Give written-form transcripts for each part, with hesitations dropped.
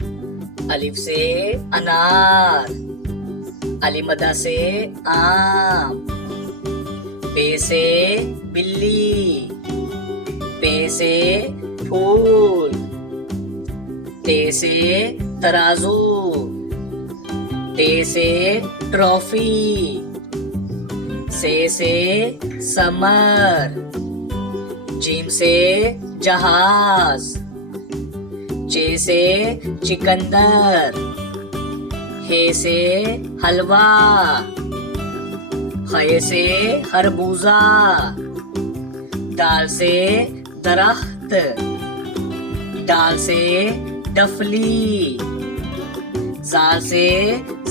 अलिफ से अनार, अलीमदा से आम, बे से बिल्ली, पे से फूल, ते से तराजू, टे से ट्रॉफी, से समर, जीम से जहाज, चे से चिकंदर, हे से हलवा, खे से खरबूजा, दाल से दरख्त, दाल से डफली, जाल से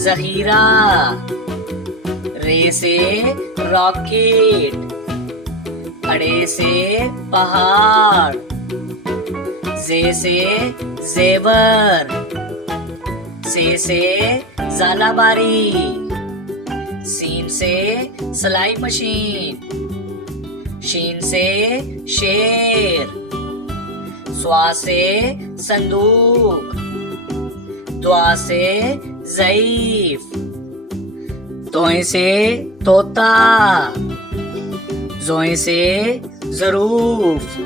जहीरा, रे से रॉकेट, अड़े से पहाड़, जे से जेवर, से जालाबारी, सीन से सिलाई मशीन, शीन से शेर, स्वा से संदूक, दुआ से ज़ईफ, तोए से तोता, जोए से ज़रूफ,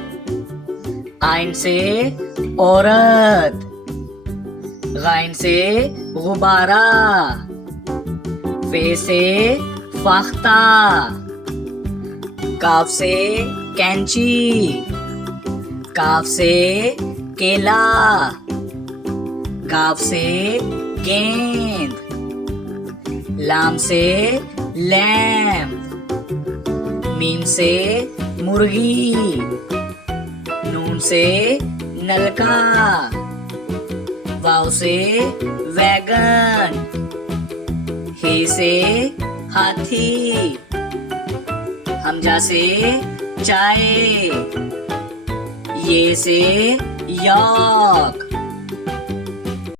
आइन से औरत, गाइन से गुब्बारा, फे से फाख्ता, काफ से कैंची, काफ से केला, काफ से गेंद, लाम से लैम्प, मीम से मुर्गी, नून से नलका, वाव से वैगन, हे से हाथी, हमजा से चाय, ये से यॉक,